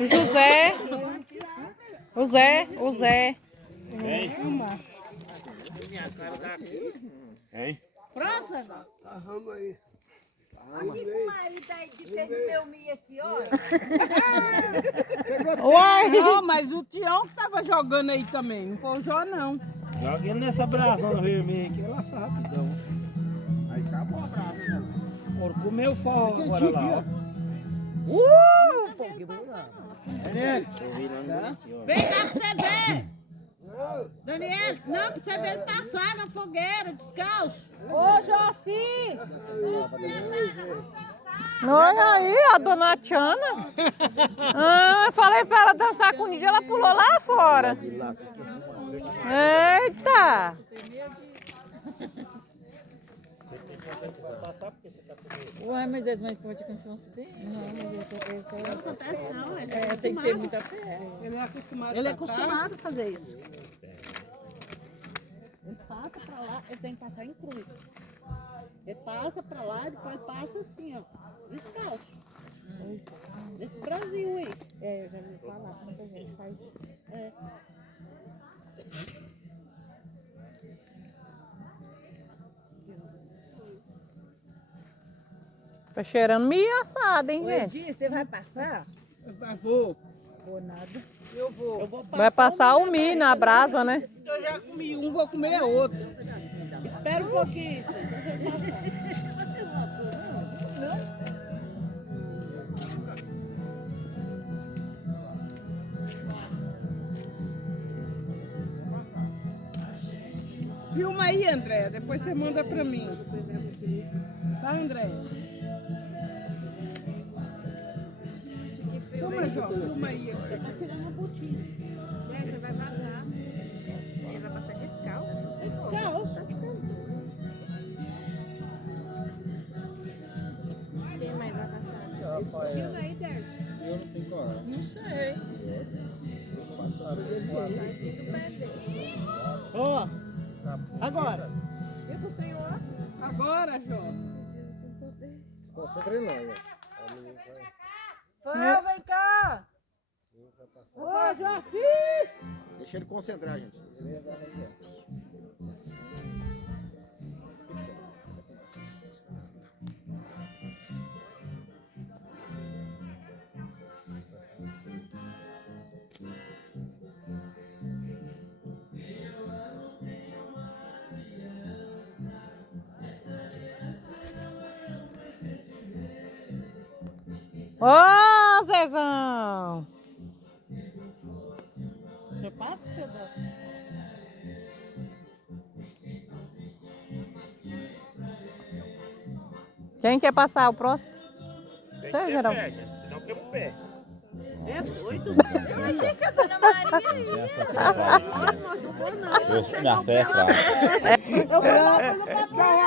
O José. O Zé. O Zé. Vem. Vem. Próximo. Arrama aí. Aqui com o marido aí de perder meu aqui, olha. Uai. Não, mas o Tião que tava jogando aí também, não foi o Jó não. Joga ele nessa brasona vermelha aqui, laça rapidão. Aí acabou a brasa, né? Por comer o forró agora lá, ó. Pô, que bonito. Vem cá pra você ver. Daniel, não, pra você ver ele passar na fogueira, descalço. Ô, Joci! Olha aí, a dona Tiana. Falei pra ela dançar com o Nídia, ela pulou lá fora. Eita! Ué, mas as mães podem acontecer um acidente? Não acontece não, ele Tem que ter muita fé. Ele é acostumado Ele é a passar. acostumado a fazer isso. Ele passa pra lá, ele tem que passar em cruz. Ele passa pra lá, depois passa assim, ó, descalço. Nesse Brasil aí. É, eu já vi falar, muita gente faz isso. É. Tá cheirando meio assado, hein, gente? Edi, você vai passar? Vou. Vou nada. Eu vou. Vai passar o milho na brasa, né? Eu já comi um, vou comer outro. Espera um pouquinho. Filma aí, André, depois você manda pra mim. Tá, André? Filma, Jó, filma aí. Tá tirando uma botinha. Você vai vazar. Ele vai passar descalço. Descalço. Quem mais vai passar? Filma aí, Débora. Eu não tenho coragem. Não sei. Ó, agora. Eu com o senhor. Agora, Jó. Concentra ele não, Fã, vem cá. Ô, Joaquim! Deixa ele concentrar, gente. Ô, Zezão! Você passa, seu Dó? Quem quer passar o próximo? Você, Geraldo? Senão quebra o pé. É doido. Achei que a dona Maria aí. Minha fé é fraca. Eu vou lá pelo papel.